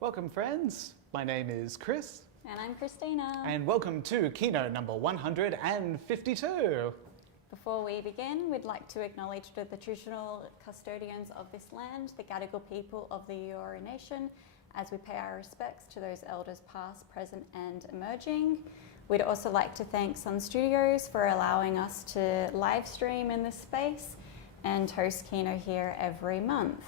Welcome friends, my name is Chris. And I'm Christina. And welcome to Kino number 152. Before we begin, we'd like to acknowledge the traditional custodians of this land, the Gadigal people of the Eora Nation, as we pay our respects to those elders past, present and emerging. We'd also like to thank Sun Studios for allowing us to live stream in this space and host Kino here every month.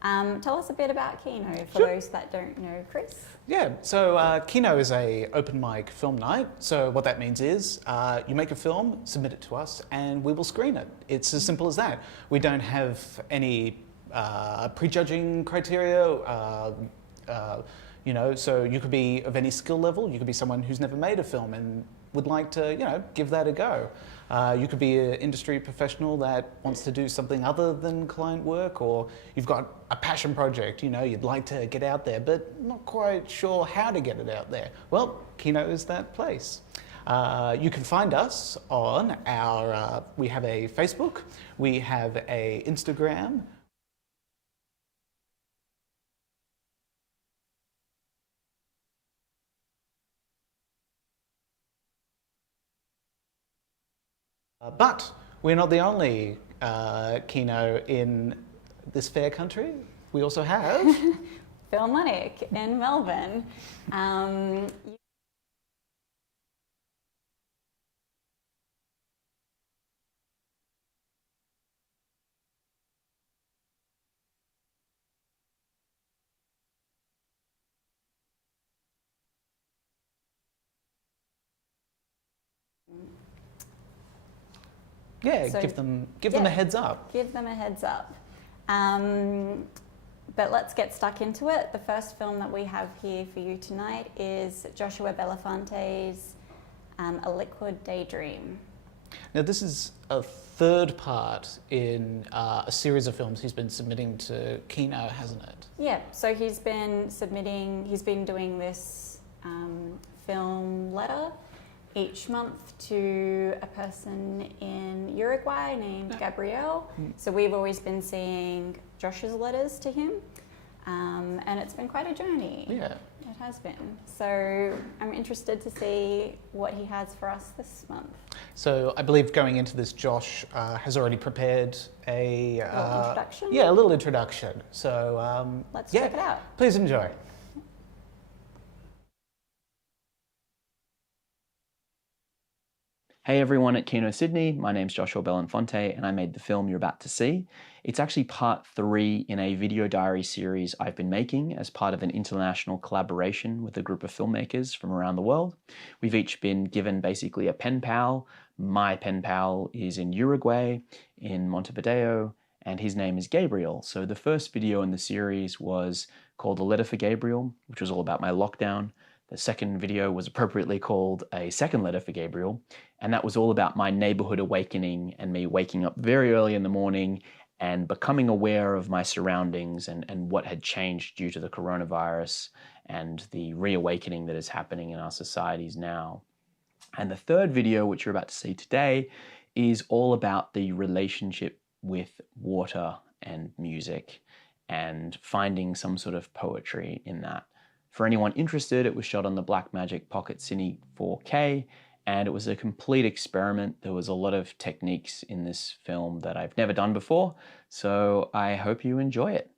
Tell us a bit about Kino for those that don't know, Chris. Yeah, so Kino is a open mic film night. So what that means is you make a film, submit it to us, and we will screen it. It's as simple as that. We don't have any prejudging criteria. So you could be of any skill level. You could be someone who's never made a film and would like to, give that a go. You could be an industry professional that wants to do something other than client work, or you've got a passion project, you'd like to get out there, but not quite sure how to get it out there. Well, Kino is that place. You can find us on we have a Facebook, we have a Instagram. But we're not the only Kino in this fair country. We also have Filmmaker in Melbourne. Yeah, so, give them a heads up. Give them a heads up. But let's get stuck into it. The first film that we have here for you tonight is Joshua Belafonte's A Liquid Daydream. Now this is a third part in a series of films he's been submitting to Kino, hasn't it? Yeah, so he's been doing this film letter each month to a person in Uruguay named Gabriel. So we've always been seeing Josh's letters to him, and it's been quite a journey. Yeah. It has been. So I'm interested to see what he has for us this month. So I believe going into this, Josh has already prepared a little introduction. Yeah, a little introduction. So let's check it out. Please enjoy. Hey everyone at Kino Sydney, my name's Joshua Belafonte and I made the film you're about to see. It's actually part 3 in a video diary series I've been making as part of an international collaboration with a group of filmmakers from around the world. We've each been given basically a pen pal. My pen pal is in Uruguay, in Montevideo, and his name is Gabriel. So the first video in the series was called A Letter for Gabriel, which was all about my lockdown. The second video was appropriately called A Second Letter for Gabriel, and that was all about my neighborhood awakening and me waking up very early in the morning and becoming aware of my surroundings and what had changed due to the coronavirus and the reawakening that is happening in our societies now. And the third video, which you're about to see today, is all about the relationship with water and music and finding some sort of poetry in that. For anyone interested, it was shot on the Blackmagic Pocket Cine 4K, and it was a complete experiment. There was a lot of techniques in this film that I've never done before, so I hope you enjoy it.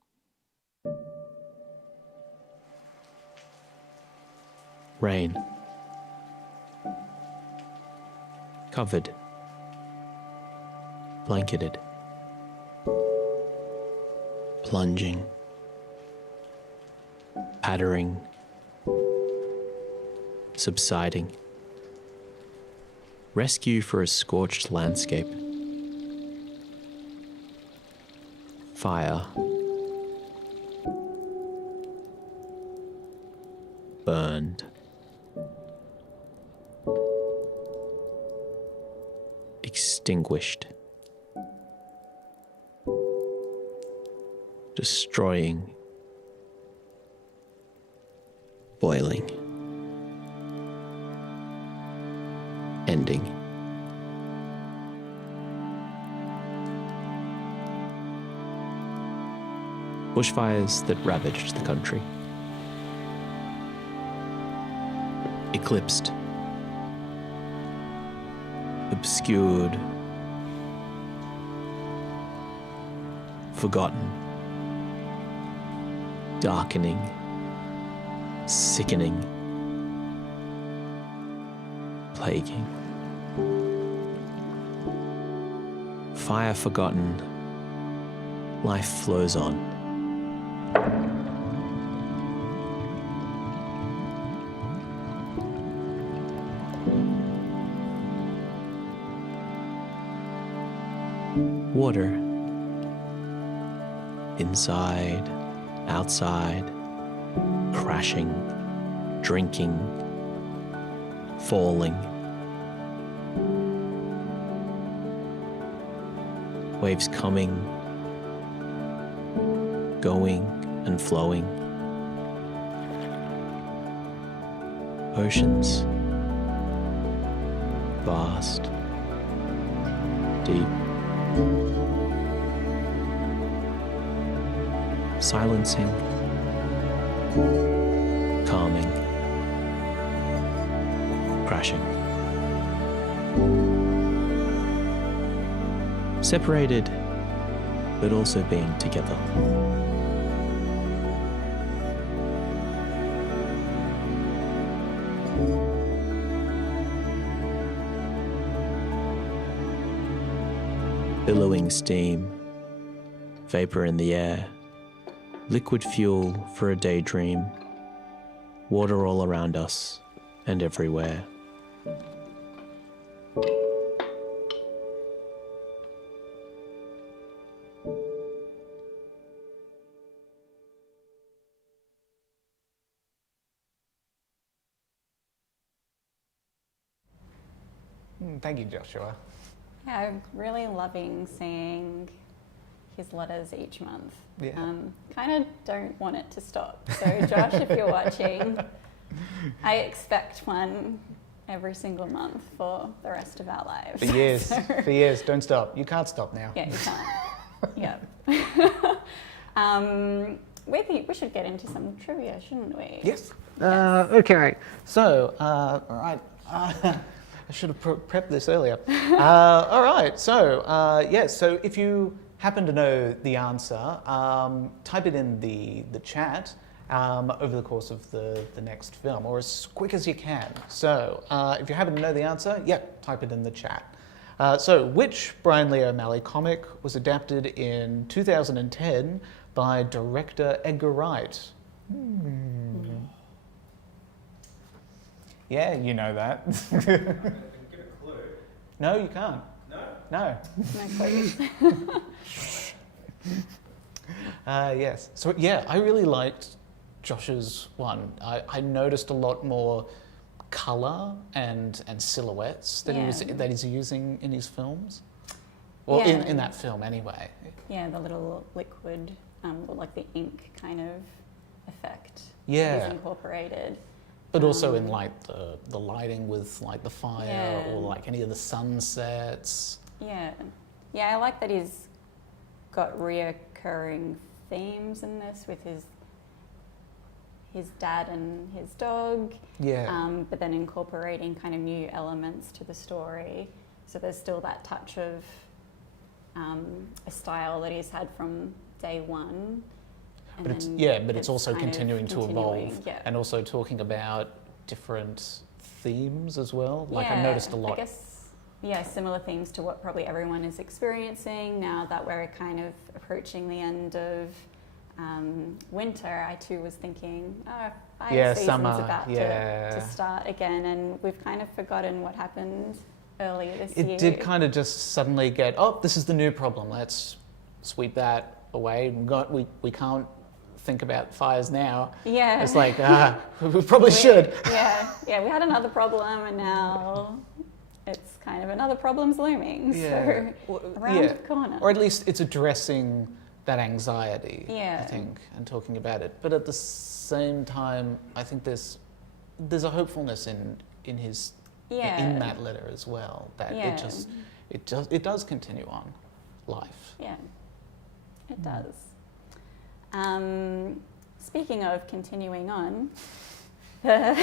Rain. Covered. Blanketed. Plunging. Pattering, subsiding, rescue for a scorched landscape, fire, burned, extinguished, destroying, boiling, ending. Bushfires that ravaged the country. eclipsed, obscured, forgotten, darkening, sickening, plaguing. Fire forgotten, life flows on. Water. Inside, outside, crashing, drinking, falling. Waves coming, going and flowing. Oceans. Vast, deep. Silencing, calming, crashing. Separated, but also being together. Billowing steam, vapor in the air, liquid fuel for a daydream, water all around us and everywhere. Thank you, Joshua. Yeah, I'm really loving seeing his letters each month. Yeah. Kind of don't want it to stop. So Josh, if you're watching, I expect one every single month for the rest of our lives. For years, So, for years, don't stop. You can't stop now. yeah, you can't. We should get into some trivia, shouldn't we? Yes. Okay. So, all right. I should have prepped this earlier. All right. So, so if you happen to know the answer, type it in the chat over the course of the next film, or as quick as you can. So, if you happen to know the answer, type it in the chat. So, which Brian Lee O'Malley comic was adapted in 2010 by director Edgar Wright? Yeah, you know that. Get a clue. No, you can't. No? No. No clues. Yes. So yeah, I really liked Josh's one. I noticed a lot more color and silhouettes that he's using in his films. Well, Yeah. in that film anyway. Yeah, the little liquid, or like the ink kind of effect. Yeah. That is incorporated. But also in like the lighting with like the fire Yeah. or like any of the sunsets. Yeah. Yeah, I like that he's got reoccurring themes in this with his dad and his dog. Yeah. But then incorporating kind of new elements to the story. So there's still that touch of a style that he's had from day one. But it's then but it's also kind of continuing to evolve yeah. and also talking about different themes as well. Like I Yeah, noticed a lot. I guess, similar themes to what probably everyone is experiencing now that we're kind of approaching the end of winter. I too was thinking, fire season's summer, about to start again, and we've kind of forgotten what happened earlier this year. It did kind of just suddenly get, this is the new problem. Let's sweep that away. We can't think about fires now. Yeah. It's like, we probably should. Yeah, we had another problem and now it's kind of another problem's looming. Yeah. So around the corner. Or at least it's addressing that anxiety, Yeah. I think, and talking about it. But at the same time, I think there's a hopefulness in his in that letter as well, that it does continue on life. Yeah, it does. Speaking of continuing on, The,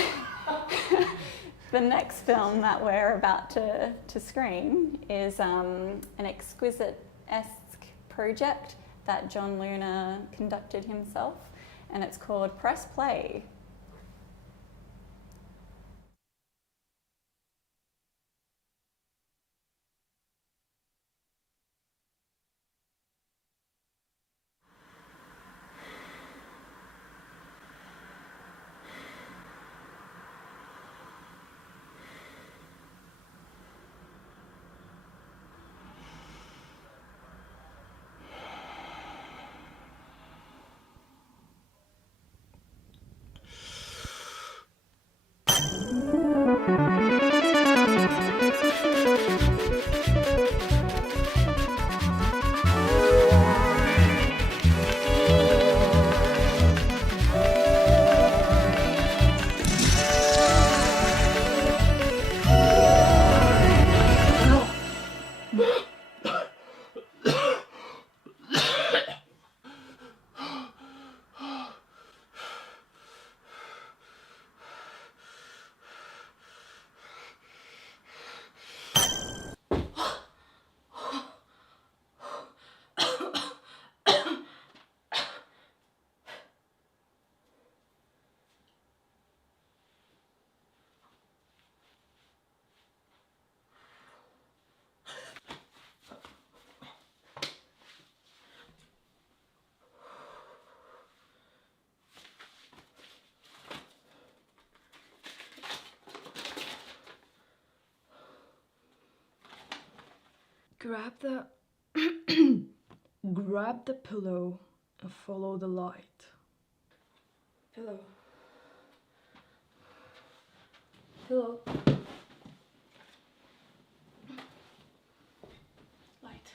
the next film that we're about to screen is an exquisite-esque project that John Luna conducted himself, and it's called Press Play. Grab the grab the pillow and follow the light. Pillow. Pillow. Light.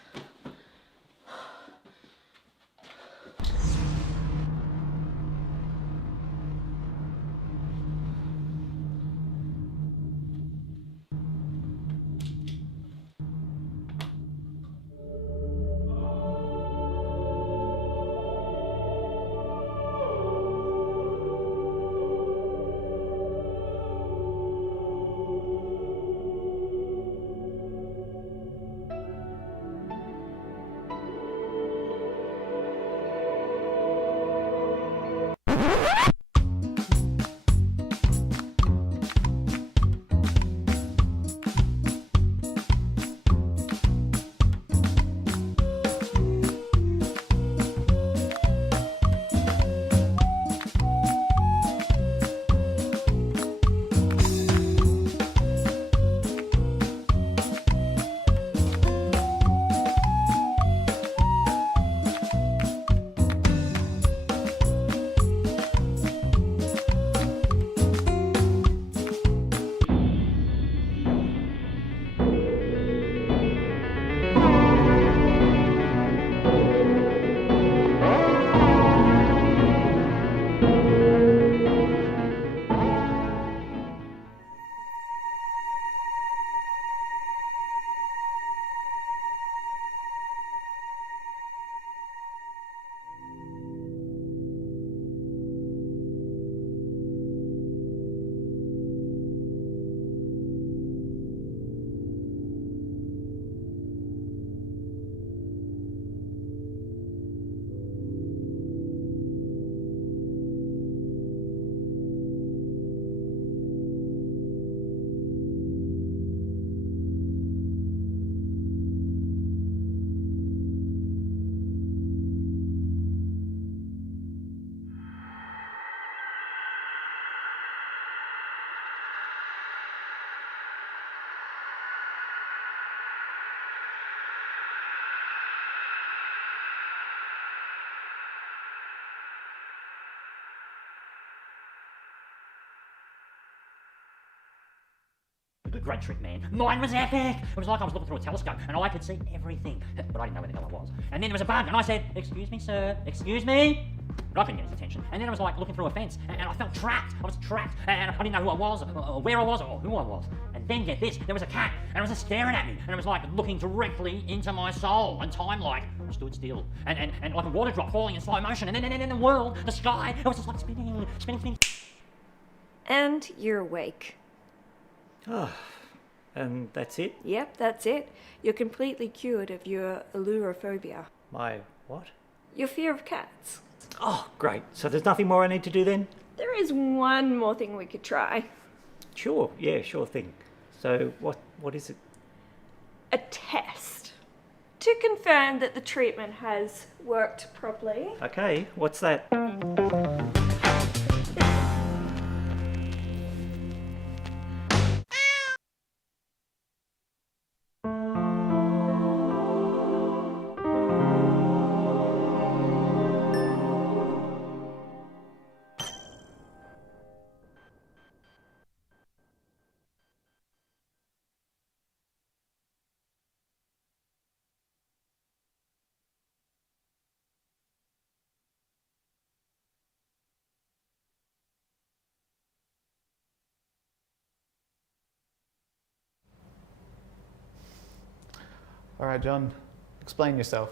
Great trick, man. Mine was epic. It was like I was looking through a telescope and I could see everything, but I didn't know where the hell I was. And then there was a bug and I said, "Excuse me, sir, excuse me." But I couldn't get his attention. And then I was like looking through a fence and I felt trapped. I was trapped and I didn't know who I was, or where I was, or who I was. And then get this, there was a cat and it was just staring at me and it was like looking directly into my soul, and time like stood still and like a water drop falling in slow motion, and then the world, the sky, it was just like spinning. And you're awake. Oh, and that's it? Yep, that's it. You're completely cured of your allurophobia. My what? Your fear of cats. Oh, great. So there's nothing more I need to do then? There is one more thing we could try. Sure, yeah, sure thing. So what is it? A test. To confirm that the treatment has worked properly. Okay, what's that? All right, John, explain yourself.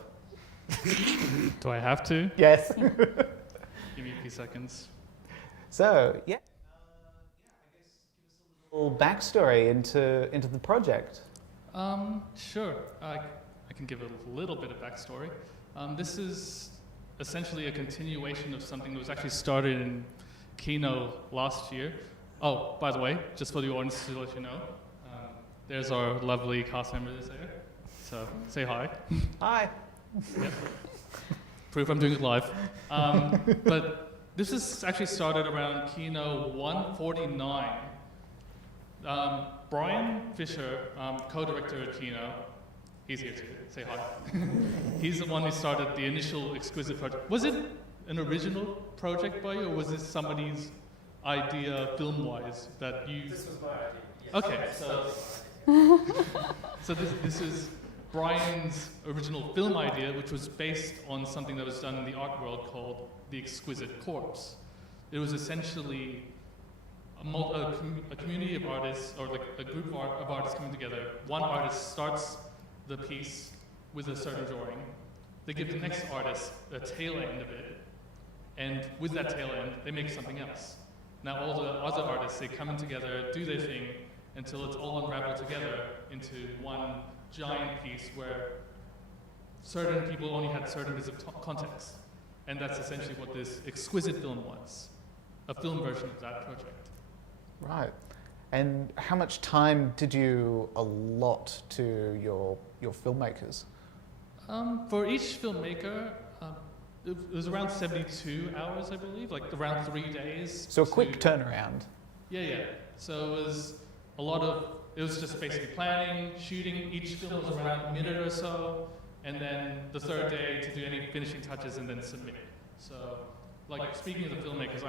Do I have to? Yes. Give me a few seconds. So, yeah. I guess give us a little backstory into the project. Sure. I can give a little bit of backstory. This is essentially a continuation of something that was actually started in Kino last year. Oh, by the way, just for the audience to let you know, there's our lovely cast members there. So say hi. Hi. Yep. Proof I'm doing it live. But this is actually started around Kino 149. Brian Fisher, co-director at Kino, he's here too. Say hi. He's the one who started the initial Exquisite project. Was it an original project by you, or was this somebody's idea film-wise that you? This was my idea. Yes. Okay, so this is Brian's original film idea, which was based on something that was done in the art world called the Exquisite Corpse. It was essentially a community of artists, or like a group of artists coming together. One artist starts the piece with a certain drawing. They give the next artist the tail end of it, and with that tail end, they make something else. Now all the other artists, they come in together, do their thing, until it's all unraveled together into one giant piece where certain people only had certain bits of context. And that's essentially what this Exquisite film was, a film version of that project. Right. And how much time did you allot to your filmmakers? For each filmmaker, it was around 72 hours, I believe, like around 3 days. So a quick turnaround. Yeah. So it was a lot of, it was just basically planning, shooting. Each film was around a minute or so, and then the third day to do any finishing touches and then submit. So, like, speaking of the filmmakers,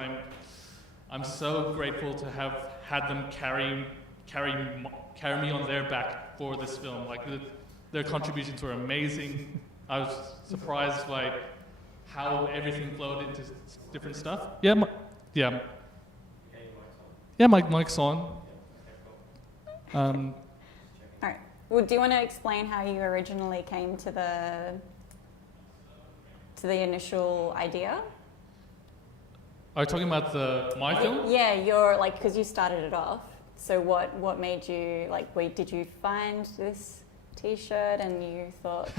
I'm so grateful to have had them carry me on their back for this film. Like, their contributions were amazing. I was surprised by how everything flowed into different stuff. Yeah, mic's on. All right. Well, do you want to explain how you originally came to the initial idea? Are you talking about my film? Yeah, you're like, because you started it off. So what made you like? Did you find this T-shirt and you thought?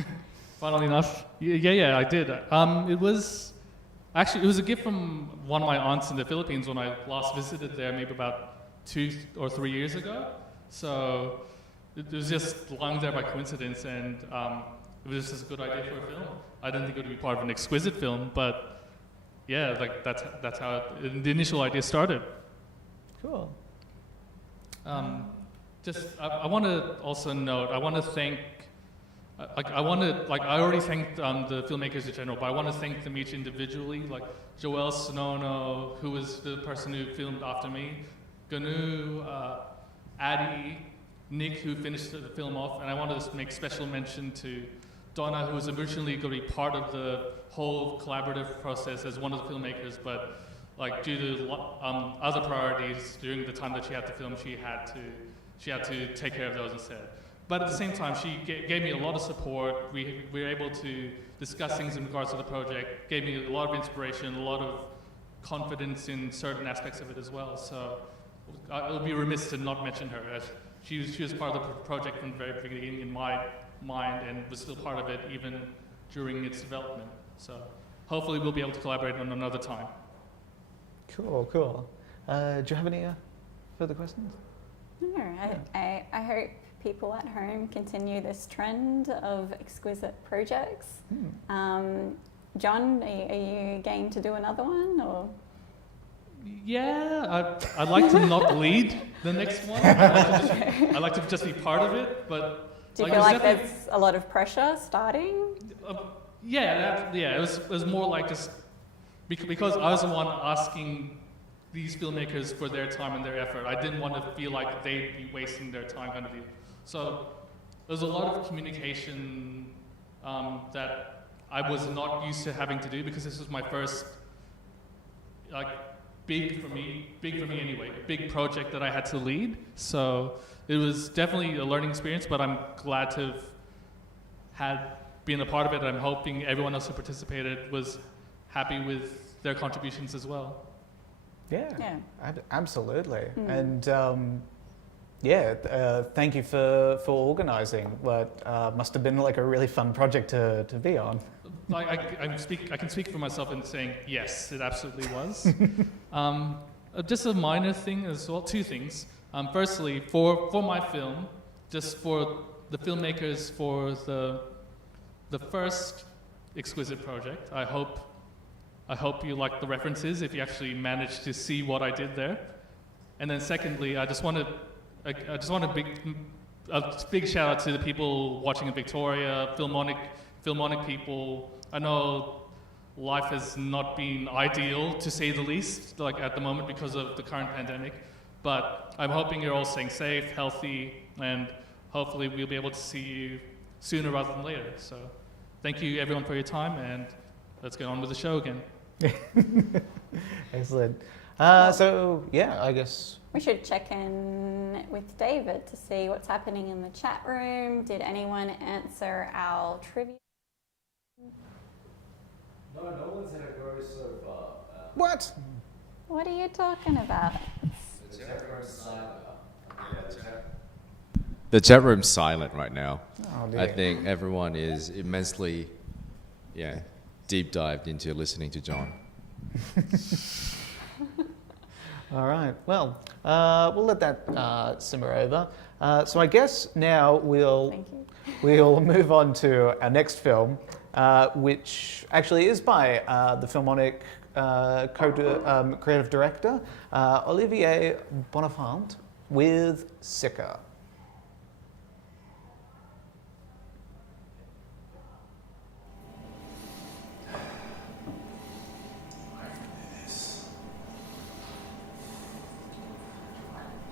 Funnily enough, yeah, I did. It was a gift from one of my aunts in the Philippines when I last visited there, maybe about 2 or 3 years ago. So it was just lying there by coincidence, and it was just a good idea for a film. I didn't think it would be part of an Exquisite film, but yeah, like that's how the initial idea started. Cool. I want to also note, I want to thank, I already thanked the filmmakers in general, but I want to thank them each individually, like Joelle Sonono, who was the person who filmed after me, Ganu, Addie, Nick, who finished the film off, and I want to make special mention to Donna, who was originally going to be part of the whole collaborative process as one of the filmmakers, but like due to other priorities during the time that she had to film, she had to take care of those instead. But at the same time, she gave me a lot of support. We were able to discuss things in regards to the project, gave me a lot of inspiration, a lot of confidence in certain aspects of it as well. So I would be remiss to not mention her. As she was part of the project from the very beginning in my mind, and was still part of it even during its development. So hopefully we'll be able to collaborate on another time. Cool, cool. Do you have any further questions? No, I hope people at home continue this trend of exquisite projects. John, are you game to do another one, or? Yeah, I'd like to not lead the next one. I'd like to just be part of it, but... Do you feel like there's a lot of pressure starting? It was more like just... Because I was the one asking these filmmakers for their time and their effort, I didn't want to feel like they'd be wasting their time kind of deal. So there's a lot of communication that I was not used to having to do, because this was my first, like, big for me anyway, big project that I had to lead. So it was definitely a learning experience, but I'm glad to have been a part of it, and I'm hoping everyone else who participated was happy with their contributions as well. Yeah. Absolutely. And thank you for organising what must have been like a really fun project to be on. I can speak for myself in saying yes, it absolutely was. Just a minor thing as well, two things. Firstly, for my film, just for the filmmakers for the first exquisite project, I hope you like the references if you actually managed to see what I did there. And then secondly, I just want a big shout out to the people watching in Victoria, Filmonic people. I know life has not been ideal, to say the least, like at the moment because of the current pandemic. But I'm hoping you're all staying safe, healthy, and hopefully we'll be able to see you sooner rather than later. So thank you everyone for your time, and let's get on with the show again. Excellent. I guess we should check in with David to see what's happening in the chat room. Did anyone answer our trivia? No one's had a go so far. What? What are you talking about? The chat room's silent. The chat room's silent right now. Oh, dear. I think everyone is immensely, deep dived into listening to John. All right. Well, we'll let that simmer over. So I guess now we'll move on to our next film, which actually is by the Filmonic creative director Olivier Bonifant with Sicker.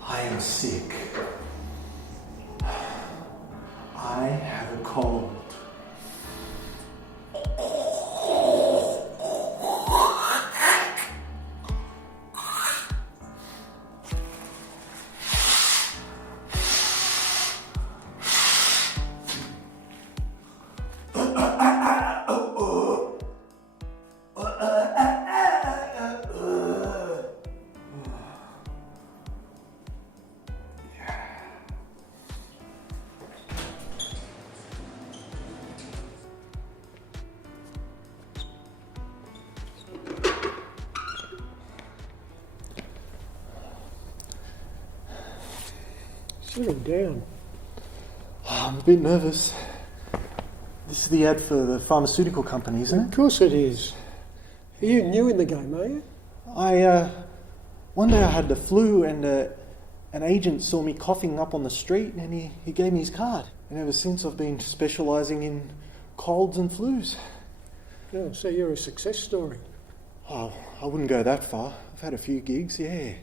I am sick. I have a cold. Sitting down. I'm a bit nervous. This is the ad for the pharmaceutical company, isn't it? Of course it is. Are you new in the game, are you? One day I had the flu, and an agent saw me coughing up on the street, and he gave me his card. And ever since I've been specialising in colds and flus. Oh, so you're a success story. Oh, I wouldn't go that far. I've had a few gigs, yeah.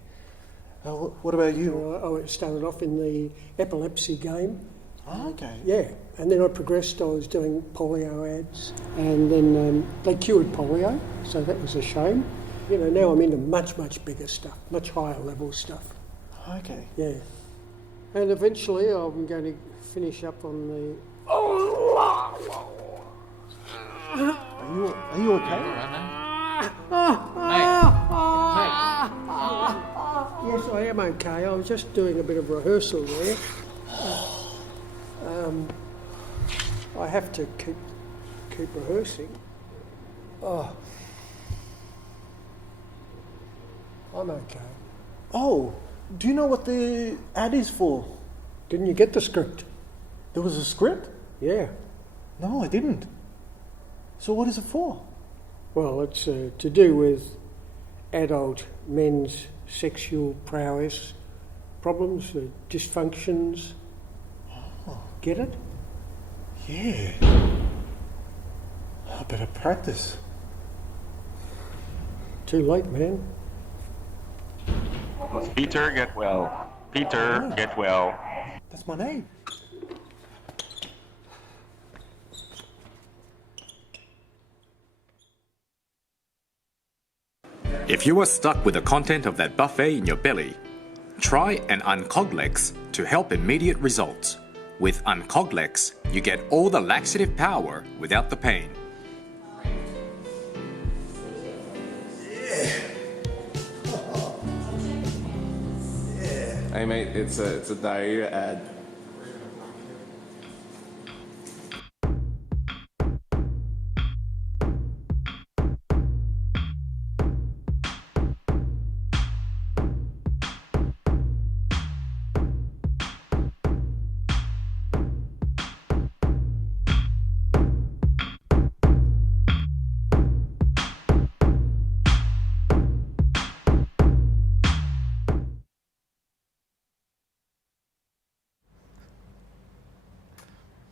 What about you? Well, I started off in the epilepsy game. Oh, okay. Yeah, and then I progressed. I was doing polio ads, and then they cured polio, so that was a shame. You know, now I'm into much bigger stuff, much higher level stuff. Okay. Yeah. And eventually I'm going to finish up on the... Are you okay? Mate. Yes, I am okay. I was just doing a bit of rehearsal there. I have to keep rehearsing. Oh, I'm okay. Oh, do you know what the ad is for? Didn't you get the script? There was a script? Yeah. No, I didn't. So what is it for? Well, it's to do with adult men's sexual prowess problems, dysfunctions. Oh. Get it? Yeah. I better practice. Too late, man. Peter, get well. Peter, get well. That's my name. If you are stuck with the content of that buffet in your belly, try an Uncoglex to help immediate results. With Uncoglex, you get all the laxative power without the pain. Hey mate, it's a diarrhea ad.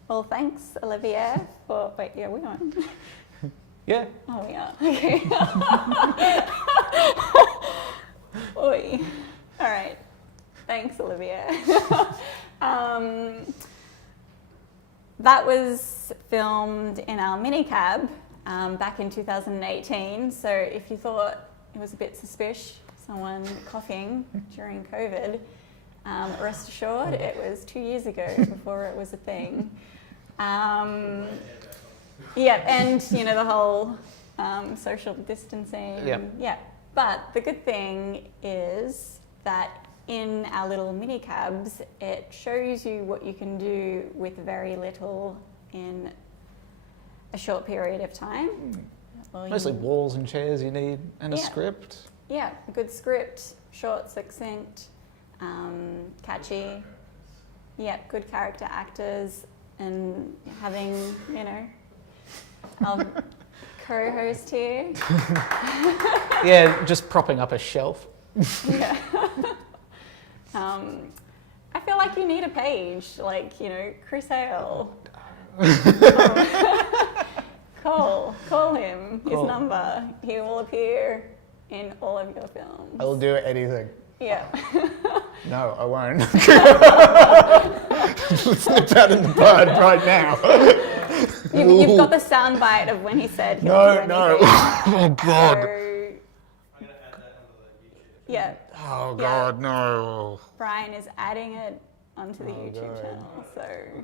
Well, thanks, Olivia, for... Wait, yeah, we on? Yeah. Oh, we are. Okay. Oi. All right. Thanks, Olivia. That was filmed in our minicab back in 2018. So if you thought it was a bit suspicious, someone coughing during COVID, rest assured, it was 2 years ago before it was a thing. Yeah, and you know, the whole social distancing. Yep. Yeah. But the good thing is that in our little mini cabs, it shows you what you can do with very little in a short period of time. Well, Mostly walls and chairs you need, and a Yeah. script. Yeah, a good script, short, succinct, catchy. Yeah, good character actors, and having, you know, co-host here. Yeah, just propping up a shelf. Yeah. I feel like you need a page, like, you know, Chris Hale. Call him, his number. He will appear in all of your films. I'll do anything. Yeah. No, I won't. Slip out in the bud right now. You've got the soundbite of when he said he'll No, do anything. no. Oh, God. So, yeah. Oh, Yeah. God, no. Brian is adding it onto the YouTube God. channel, so...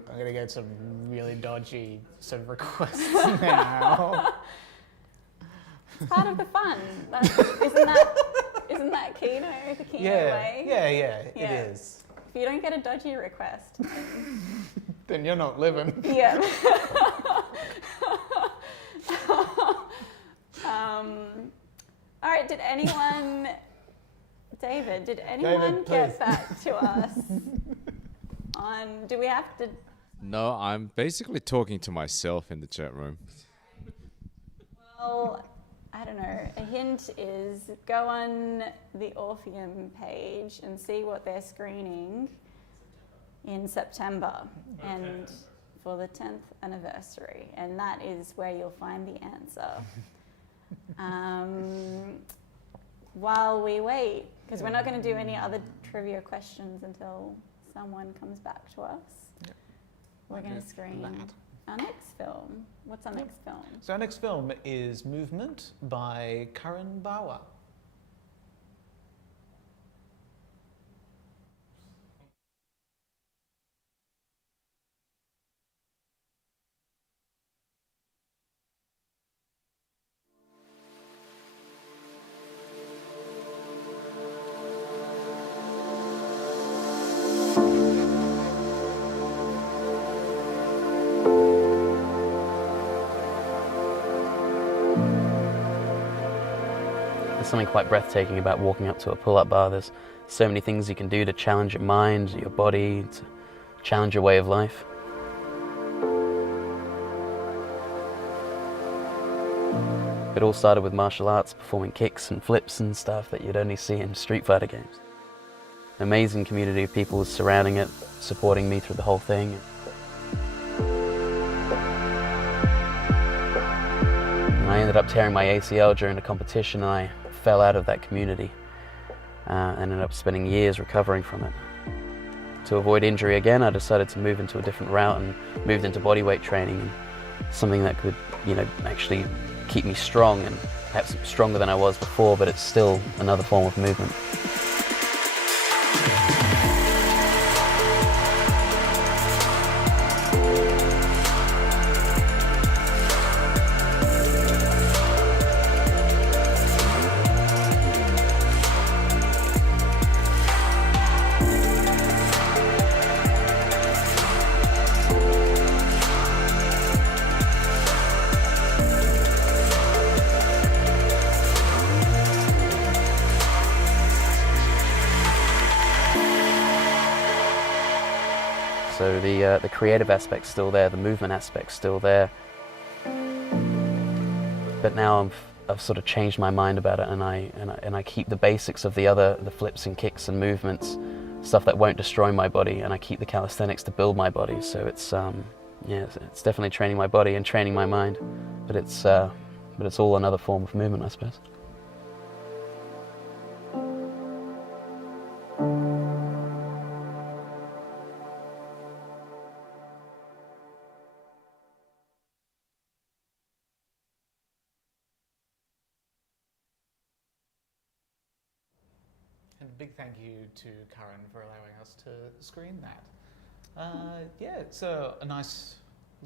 I'm going to get some really dodgy sort of requests now. It's part of the fun. Isn't that Kino, the Kino way? Yeah, it is. If you don't get a dodgy request, Then you're not living. yeah. All right, did anyone David, get please. back to us on, do we have to, No, I'm basically talking to myself in the chat room. well, I don't know, a hint is go on the Orpheum page and see what they're screening in September and for the 10th anniversary, and that is where you'll find the answer. While we wait, because we're not going to do any other trivia questions until someone comes back to us. Yep. We're going to screen our next film. What's our next film? So our next film is Movement by Karan Bawa. something quite breathtaking about walking up to a pull-up bar. There's so many things you can do to challenge your mind, your body, to challenge your way of life. It all started with martial arts, performing kicks and flips and stuff that you'd only see in Street Fighter games. An amazing community of people surrounding it, supporting me through the whole thing. And I ended up tearing my ACL during a competition, and I fell out of that community and ended up spending years recovering from it. To avoid injury again, I decided to move into a different route and moved into bodyweight training, and something that could, actually keep me strong, and perhaps stronger than I was before, but it's still another form of movement. So the creative aspect's still there, the movement aspect's still there. But now I've sort of changed my mind about it, and I keep the basics of the flips and kicks and movements, stuff that won't destroy my body, and I keep the calisthenics to build my body. So it's it's definitely training my body and training my mind, but it's all another form of movement, I suppose. And a big thank you to Curran for allowing us to screen that. Yeah, it's a nice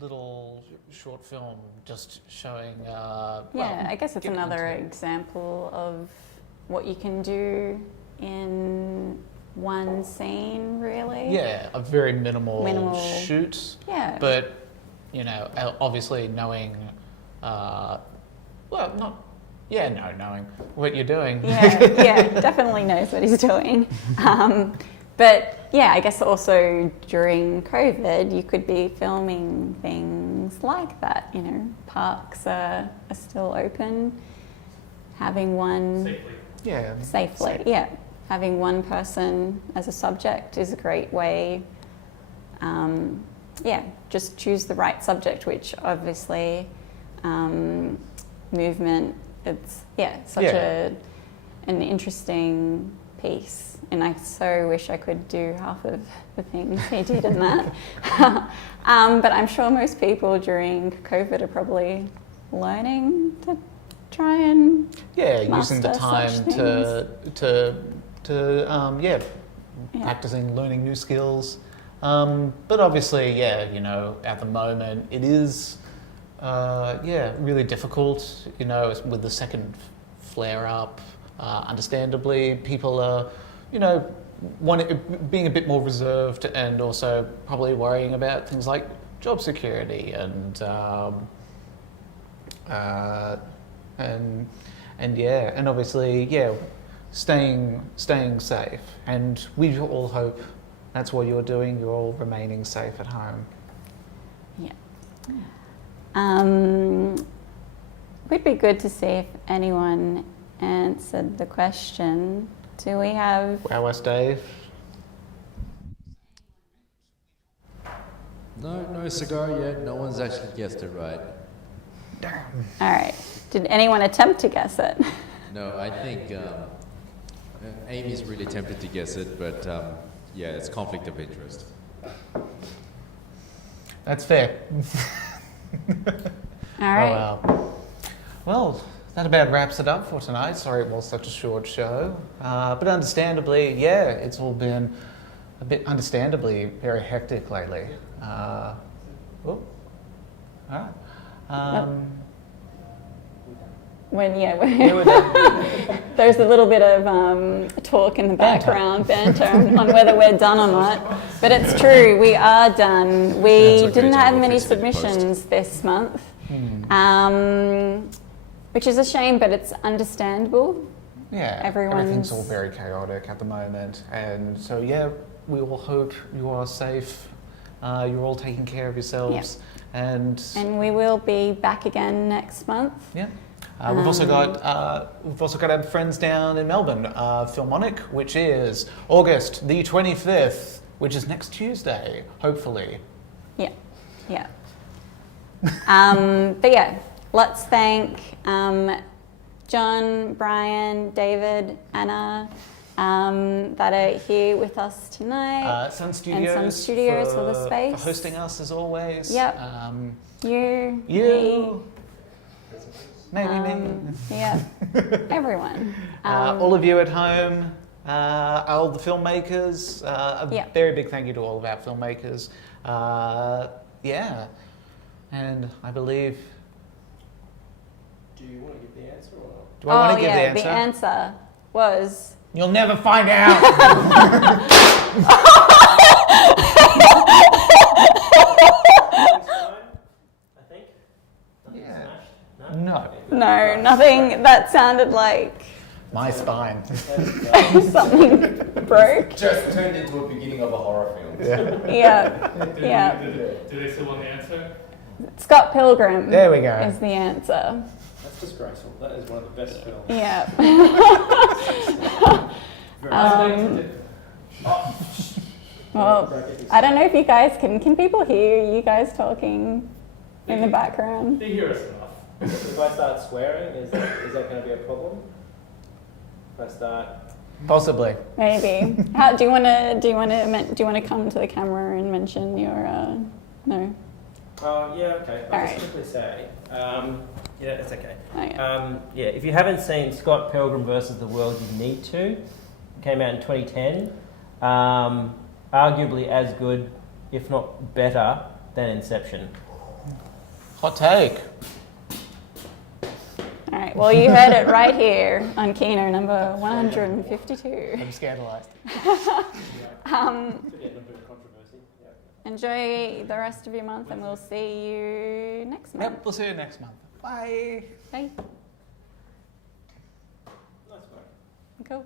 little short film just showing... I guess it's another example of what you can do in one scene, really. Yeah, a very minimal shoot. Yeah. But, obviously knowing... knowing what you're doing. Yeah, definitely knows what he's doing. But yeah, I guess also during COVID, you could be filming things like that. Parks are still open. Having one safely, having one person as a subject is a great way. Just choose the right subject, which obviously movement. It's such an interesting piece, and I so wish I could do half of the things he did in that. But I'm sure most people during COVID are probably learning to try and using the time to practicing, learning new skills. But obviously, at the moment it is. Really difficult, with the second flare-up. Understandably, people are, being a bit more reserved, and also probably worrying about things like job security and obviously, staying safe. And we all hope that's what you're doing. You're all remaining safe at home. Yeah. Would be good to see if anyone answered the question. Do we have... Wow, us, Dave. No cigar yet. No one's actually guessed it right. Damn. All right. Did anyone attempt to guess it? No, I think Amy's really tempted to guess it, but it's conflict of interest. That's fair. All right. Oh, wow. Well, that about wraps it up for tonight. Sorry it was such a short show. But understandably, it's all been a bit understandably very hectic lately. All right. There's a little bit of talk in the background, banter on whether we're done or not. But it's true, we are done. We didn't have many submissions this month, which is a shame, but it's understandable. Yeah, everything's all very chaotic at the moment, and so yeah, we all hope you are safe. You're all taking care of yourselves, and we will be back again next month. Yeah. We've also got our friends down in Melbourne, Filmonic, which is August the 25th, which is next Tuesday, hopefully. Yeah, yeah. But yeah, let's thank John, Brian, David, Anna, that are here with us tonight. Sun Studios, and Sun Studios for the space. For hosting us as always. Yep. You. Maybe me. Yeah. Everyone. All of you at home, all the filmmakers. A very big thank you to all of our filmmakers. Yeah. And I believe. Do you want to give the answer or not? Do I want to give the answer? The answer was. You'll never find out. No. No, nothing. That sounded like my spine. Something broke. Just turned into a beginning of a horror film. Yeah. Yeah. Do they still want the answer? Scott Pilgrim. There we go. Is the answer. That's disgraceful. That is one of the best films. Yeah. Well, I don't know if you guys can people hear you guys talking in the background? They hear us enough. If I start swearing, is that going to be a problem? If I start. Possibly. Maybe. How do you want to come to the camera and mention your no? Oh yeah, okay. I'll just quickly say. Yeah, it's okay. Yeah, if you haven't seen Scott Pilgrim versus the World, you need to. It came out in 2010. Arguably as good, if not better, than Inception. Hot take. All right. Well, you heard it right here on Kino number 152. I'm scandalized. Enjoy the rest of your month, and we'll see you next month. Yep, we'll see you next month. Bye. Bye. Nice work. Cool.